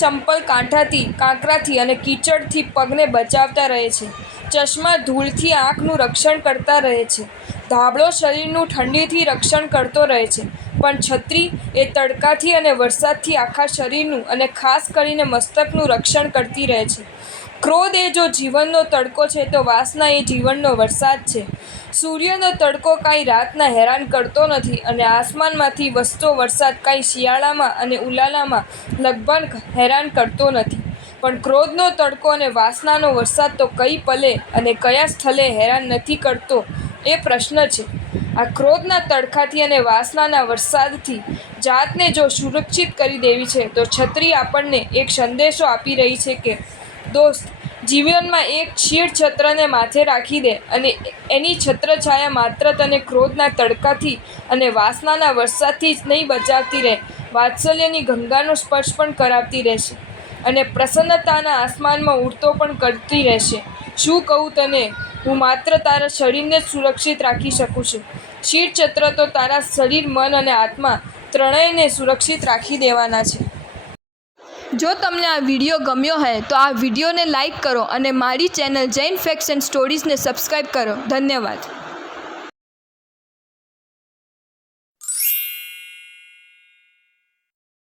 ચંપલ કાંકરાથી અને કીચડથી પગને બચાવતા રહે છે. ચશ્મા ધૂળથી આંખનું રક્ષણ કરતા રહે છે. ધાબળો શરીરનું ઠંડીથી રક્ષણ કરતો રહે છે. પણ છત્રી એ તડકાથી અને વરસાદથી આખા શરીરનું અને ખાસ કરીને મસ્તકનું રક્ષણ કરતી રહે છે. ક્રોધ એ જો જીવનનો તડકો છે તો વાસના એ જીવનનો વરસાદ છે. સૂર્યનો તડકો કાંઈ રાતના હેરાન કરતો નથી અને આસમાનમાંથી વસતો વરસાદ કાંઈ શિયાળામાં અને ઉનાળામાં લગભગ હેરાન કરતો નથી. પણ ક્રોધનો તડકો અને વાસનાનો વરસાદ તો કઈ પલે અને કયા સ્થળે હેરાન નથી કરતો એ પ્રશ્ન છે. આ ક્રોધના તડકાથી અને વાસનાના વરસાદથી જાતને જો સુરક્ષિત કરી દેવી છે તો છત્રી આપણને એક સંદેશો આપી રહી છે કે દોસ્ત, જીવનમાં એક શીળ છત્રને માથે રાખી દે અને એની છત્રછાયા માત્ર તને ક્રોધના તડકાથી અને વાસનાના વરસાદથી જ નહીં બચાવતી રહે, વાત્સલ્યની ગંગાનો સ્પર્શ પણ કરાવતી રહેશે અને પ્રસન્નતાના આસમાનમાં ઉડતો પણ કરતી રહેશે. શું કહું તને, હું માત્ર તારા શરીરને જ સુરક્ષિત રાખી શકું છું. શીળ છત્ર તો તારા શરીર, મન અને આત્મા ત્રણેયને સુરક્ષિત રાખી દેવાના છે. જો તમને આ વિડીયો ગમ્યો હોય તો આ વિડીયોને લાઈક કરો અને મારી ચેનલ જૈન ફેક્ટ્સ એન્ડ સ્ટોરીઝને સબસ્ક્રાઈબ કરો. ધન્યવાદ.